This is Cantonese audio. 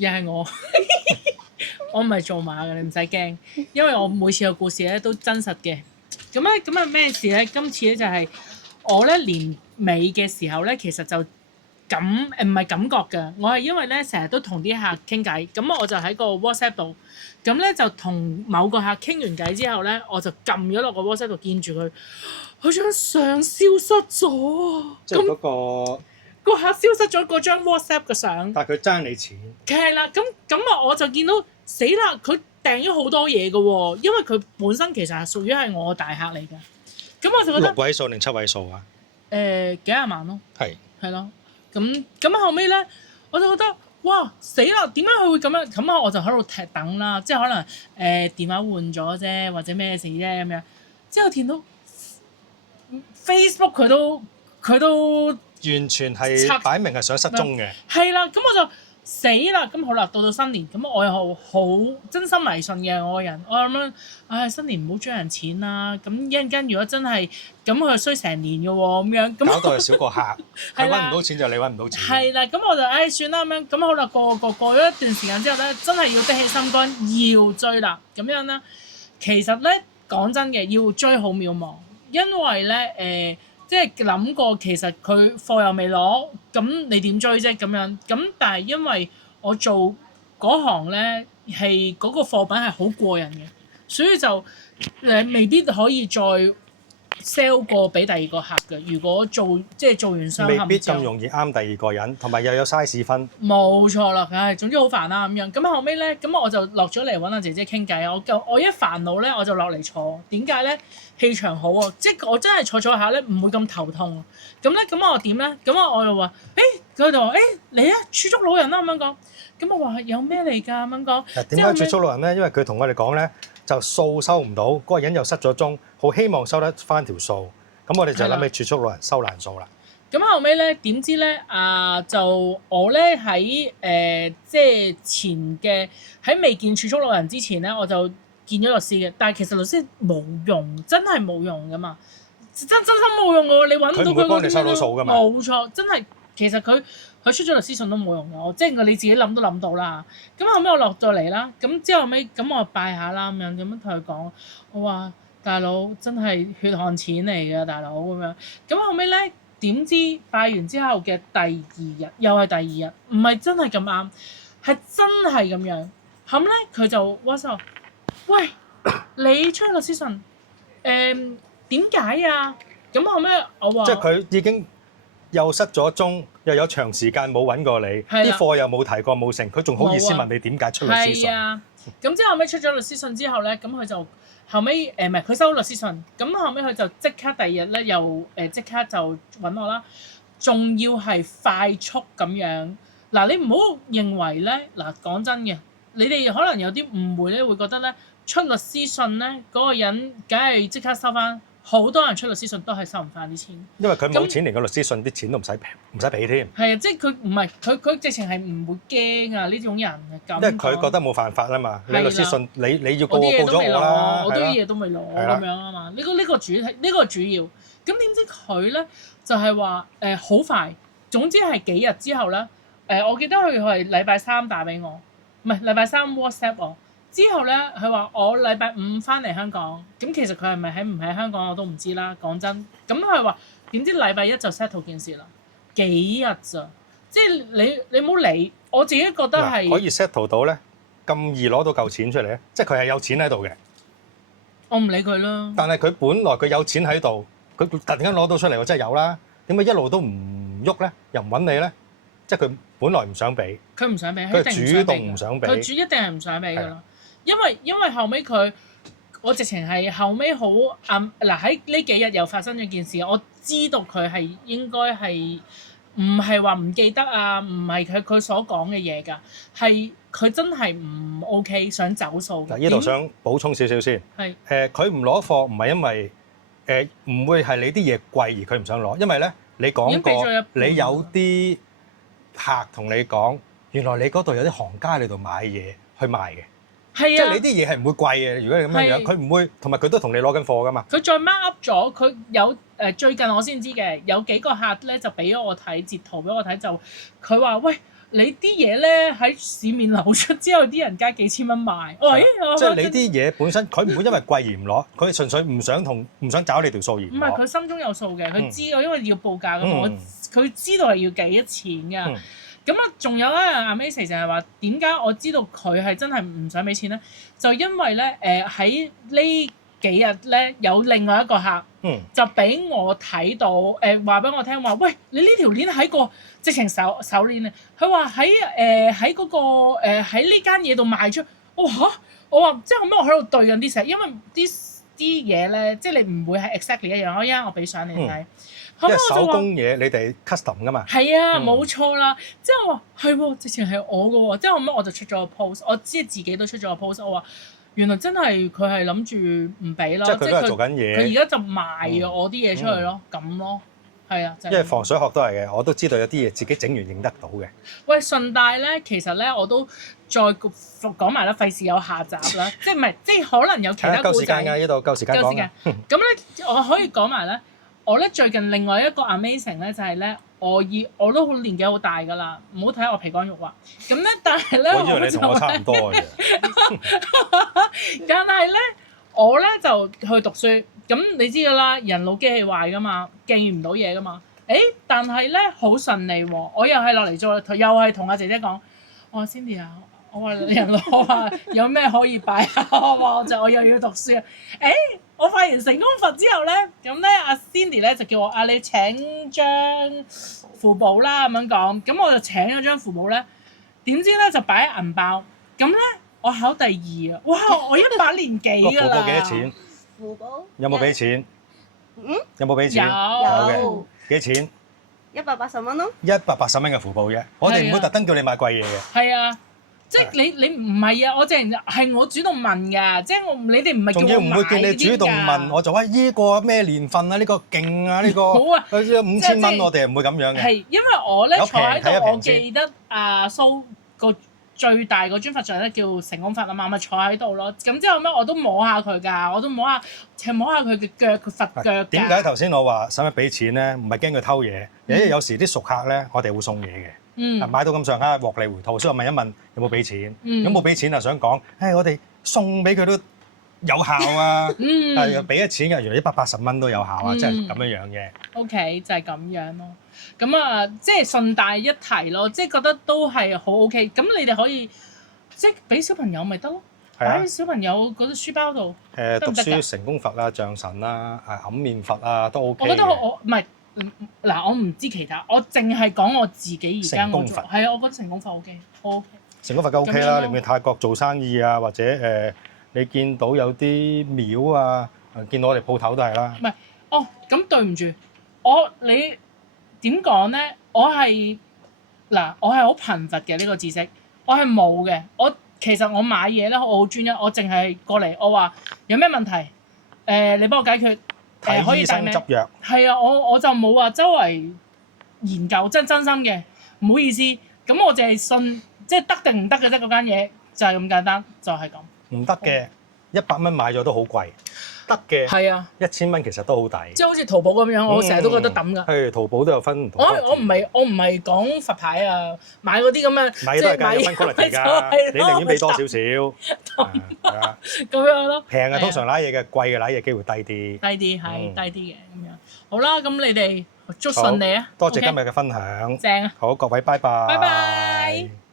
又係我，我唔係做馬嘅，你唔使驚，因為我每次嘅故事咧都真實嘅。咁啊咩事咧？今次咧就係我咧年尾嘅時候咧，其實就唔係感覺㗎，我係因為咧成日都同啲客傾偈，咁我就喺個 WhatsApp 度，咁咧就同某個客傾完偈之後咧，我就撳咗落個 WhatsApp 度見住佢，佢張相消失咗啊！即係嗰個個客消失咗嗰張 WhatsApp 嘅相，但係佢爭你錢，係啦，咁啊我就見到死啦，佢訂咗好多嘢嘅喎，因為佢本身其實係屬於係我大客嚟嘅，咁我就覺得6位數定7位數啊？幾廿萬咯，係咯，咁後尾咧我就覺得哇死啦，點解佢會咁樣？咁啊我就喺度等啦，即係可能電話換咗啫，或者咩事啫咁樣，之後見到 Facebook 佢都完全係擺明係想失蹤嘅。係啦，咁我就死啦！咁好啦，到新年，咁我又好真心迷信嘅我個人，我諗樣，唉新年唔好追人錢啦。咁一陣間如果真係咁，佢就衰成年嘅喎，咁樣咁搞到係少個客，佢係啦揾唔到錢就你揾唔到錢。係啦，咁我就唉算啦咁樣，咁好啦，過咗一段時間之後咧，真係要的起心肝要追啦，咁樣啦。其實咧講真嘅，要追好渺茫，因為咧即係諗過其實佢貨又未攞，咁你點追啫咁樣？咁但係因為我做嗰行咧係嗰個貨品係好過人嘅，所以就未必可以再 sell 過俾第二個客嘅。如果即係做完雙未必冚之後咁容易啱第二個人，同埋又有 size 分。冇錯啦，唉，總之好煩啦咁樣。咁後尾咧，咁我就落咗嚟揾阿姐姐傾偈。我一煩惱咧，我就落嚟坐。點解咧？氣場好啊，即係我真係坐下咧，唔會咁頭痛。咁咧，咁我點咧？咁我就話，佢就話，你啊，儲蓄老人啦咁樣講。咁我話有咩嚟㗎咁樣講？點解儲蓄老人咧？因為佢同我哋講咧，就數收唔到，嗰個人又失咗蹤，好希望收得翻條數。咁我哋就諗起儲蓄老人收爛數啦。咁後尾咧，點知咧就我咧喺即係前嘅喺未見儲蓄老人之前咧，我就見咗律師嘅。但係其實律師冇用，真係冇用噶嘛，真心冇用喎。你揾到佢唔會幫你收到數噶嘛。冇錯，真係其實佢出咗律師信都冇用嘅。即係你自己諗都諗到啦。咁後尾我落咗嚟啦，咁之後尾咁我拜下啦咁樣同佢講，我話大佬真係血汗錢嚟嘅大佬咁樣。咁後尾咧。點知拜完之後嘅第二日，又係第二日，唔係真係咁啱，係真係咁樣。咁咧佢就 WhatsApp，喂，你出律師信，點解啊？咁後尾我話，即係佢已經又失咗蹤，又有長時間冇揾過你，啲貨又冇提過冇成，佢仲好意思問你點解出律師信？係啊，咁之後尾出咗律師信之後咧，咁佢就。後尾唔係佢收律師信，咁後尾佢就即刻第二日咧又即刻就揾我啦，仲要係快速咁樣。嗱你唔好認為咧，嗱講真嘅，你哋可能有啲誤會咧，會覺得咧出律師信咧嗰個人梗係即刻收翻。好多人出律師信都係收唔翻啲錢，因為佢冇錢，連個律師信啲錢都唔使俾添。係啊，即係佢唔係佢直情係唔會驚啊呢種人咁。因為佢覺得冇犯法啊嘛，你律師信你要告我告咗我啦，我啲嘢都未攞咁樣啊嘛，呢個主要。咁點知佢咧就係話好快，總之係幾日之後咧我記得佢係禮拜三打俾我，唔係禮拜三 WhatsApp 我。之後咧，佢話我禮拜五翻嚟香港，咁其實佢係咪唔喺香港我都唔知啦。講真，咁佢話點知禮拜一就 settle 件事啦，幾日咋？即係你唔好理，我自己覺得係可以 settle 到咧，咁易攞到嚿錢出嚟咧，即係佢係有錢喺度嘅。我唔理佢啦。但係佢本來佢有錢喺度，佢突然間攞到出嚟，我真係有啦。點解一路都唔喐咧？又唔揾你咧？即係佢本來唔想俾，佢唔想俾，佢主動唔想俾，佢一定係唔想俾㗎啦。因為後尾我直情係後尾好嗱喺呢幾日又發生咗件事，我知道佢係應該係唔係話唔記得啊，唔係佢所講嘅嘢㗎，係佢真係唔 OK 想走數。嗱，呢度想補充少少先。係佢唔攞貨唔係因為唔會係你啲嘢貴而佢唔想攞，因為咧你講過你有啲客同你講，原來你嗰度有啲行家喺你度買嘢去賣嘅。係啊，即係你啲嘢係唔會貴嘅，如果你咁樣樣，佢唔會，同埋佢都同你攞緊貨噶嘛。佢再 mark up 咗，佢有最近我先知嘅，有幾個客咧就俾咗我睇截圖俾我睇，就佢話喂你啲嘢咧喺市面流出之後，啲人加幾千蚊賣。即係你啲嘢本身，佢唔會因為貴而唔攞，佢純粹唔想找你條數而唔攞。唔係佢心中有數嘅，佢知道，因為要報價㗎嘛，佢知道係要幾多錢㗎。咁啊，仲有一樣 amazing 就係話點解我知道佢係真係唔想俾錢咧？就因為咧喺呢幾日咧有另外一個客就俾我睇到話俾我聽話，喂，你呢條鏈喺個直情手鏈啊！佢話喺嗰個喺呢間嘢度賣出，我話即係後尾我喺度對緊啲石，因為啲嘢咧即係你唔會係 exactly 一樣。我依家我俾相你睇。因為手工嘢你哋 custom 噶嘛，係啊，冇錯啦。之後我話係喎，直情係我噶喎。之後後尾我就出咗個 post，我知自己都出咗個 post。我話原來真係佢係諗住唔俾咯，即係佢都係做緊嘢。佢而家就賣我啲嘢出去咯，咁咯，係啊。因為防水殼都係嘅，我都知道有啲嘢自己整完認得到嘅。喂，順帶咧，其實咧我都再講埋啦，費事有下集啦。即係唔係？即係可能有其他故仔。夠時間㗎，呢度夠時間講嘅。咁咧，我可以講埋咧。我咧最近另外一個 amazing 咧就係咧，我都年紀好大㗎啦，唔好睇我皮乾肉滑。咁咧，但係咧，我以為你同我差唔多嘅。但係咧，我咧就去讀書。咁你知㗎啦，人腦機器壞㗎嘛，記唔到嘢㗎嘛。但係咧好順利喎，我又係落嚟做，又係同阿姐姐講，我話 Cindy 啊。我話我話有咩可以擺啊？我又要讀書啊！我發完成功佛之後咧，咁咧阿 Cindy 咧就叫我你請張符簿啦咁樣講，咁我就請咗張符簿咧，點知咧就擺喺銀包，咁咧我考第2啊！哇！我100年幾㗎啦！個符簿幾多錢？符簿有冇俾錢？有冇俾錢？有嘅。幾錢？180蚊咯。180蚊嘅符簿啫，我哋唔會特登叫你買貴嘢嘅。係啊。即係你唔係啊！我淨係我主動問㗎，即係你哋唔係叫我買。仲要唔會見你主動問，我就話依個咩年份啊？呢個勁啊！呢個好啊，5000蚊我哋唔會咁樣嘅。係因為我咧坐喺度，我記得阿蘇個最大個尊佛像咧叫成功佛啊嘛，咪坐喺度咯。咁之後咧我都摸下佢㗎，我都摸下佢嘅腳，佢佛腳㗎。點解頭先我話使乜俾錢咧？唔係驚佢偷嘢，因為有時啲熟客咧，我哋會送嘢嘅。買到咁上下獲利回吐，所以我問一問有冇俾錢？有冇俾錢啊？想講，我哋送俾佢都有效啊！又俾咗錢嘅，原來180蚊都有效啊！即係咁樣嘅。OK，就係咁樣咯。咁啊，即係順帶一提咯，即係覺得都係好 OK。咁你哋可以即係俾小朋友咪得咯，擺喺小朋友嗰啲書包度。讀書成功佛啊、象神啊、揞面佛啊都 OK。我覺得我唔係。嗱，我唔知其他，我淨係講我自己而家我做，係啊，我覺得成功法 OK。成功法都 OK 啦，你去泰國做生意啊，或者你見到有啲廟啊，見到我哋鋪頭都係啦。唔係，咁對唔住，你點講咧？我係好貧乏嘅呢個知識，我係冇嘅。其實我買嘢咧，我好專一，我淨係過嚟，我話有咩問題，你幫我解決。可以帶咩？執藥係啊，我就冇話周圍研究，真心嘅，唔好意思。咁我淨係信，即係得定唔得嘅啫。嗰間嘢就係咁簡單，就係咁。唔得嘅100蚊買咗都好貴，得嘅係啊，1000蚊其實都好抵。即係好似淘寶咁樣，我成日都覺得抌㗎。係淘寶都有分唔同。我唔係講佛牌啊，買嗰啲咁嘅，買都係計分 quality㗎。你寧願俾多少少，係啊，咁樣咯。平嘅通常揦嘢嘅，貴嘅揦嘢機會低啲。低啲係低啲嘅咁樣。好啦，咁你哋祝順利啊！多謝今日嘅分享。正啊！好，各位拜拜。拜拜。